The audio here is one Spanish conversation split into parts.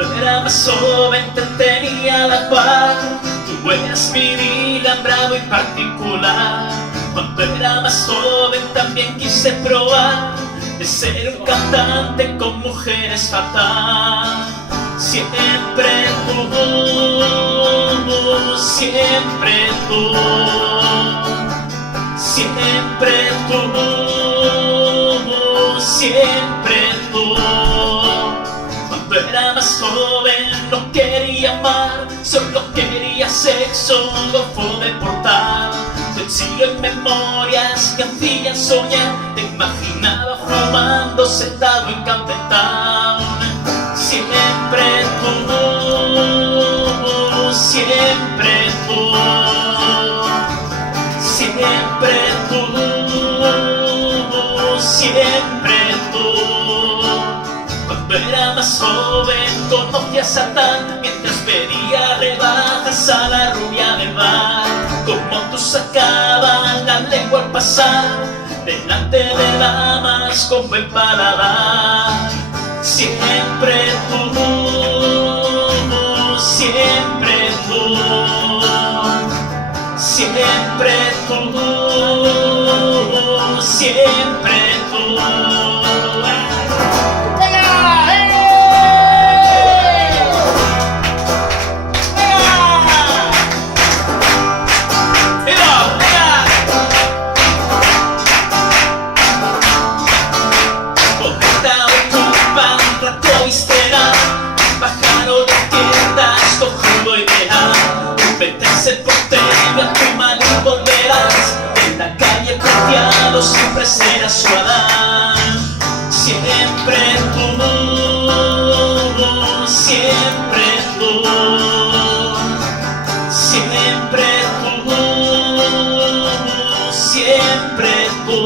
Era más joven, te tenía a la par. Tú eras mi Dylan bravo y particular. Cuando era más joven también quise probar de ser un cantante con mujeres fatal. Siempre tú, siempre tú, siempre tú, siempre tú. Cuando era más joven no quería amar, solo quería sexo, gofo de portal. Te exilio en memorias que hacían soñar, te imaginaba fumando sentado en Camden Town. Siempre tú, siempre tú, siempre tú, siempre tú. Cuando era más joven conocía a Satán mientras pedía rebajas a la rubia del bar. Como tú sacabas la lengua al pasar delante de damas con buen paladar. Siempre tú, siempre tú, siempre tú, siempre tú. Pájaro de tiendas, cojudo y real. Vete a ser porteño, a tu mano y volverás. En la calle plateado siempre serás su Adán. Siempre tú, siempre tú, siempre tú, siempre tú.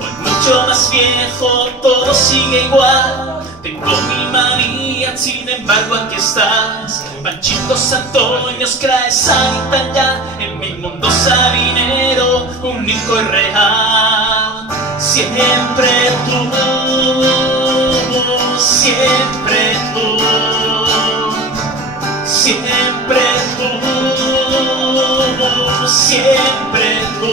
Hoy mucho más viejo, todo sigue igual. Tengo mi manía, sin embargo aquí estás. Panchitos, Antonios, Craes, Sanita ya. En mi mundo sabinero, único y real. Siempre tú, siempre tú, siempre tú, siempre tú, siempre tú,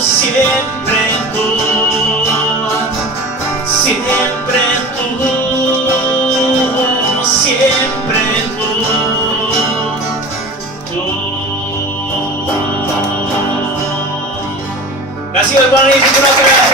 siempre tú, siempre tú, siempre tú, tú. Gracias, buenas noches, gracias.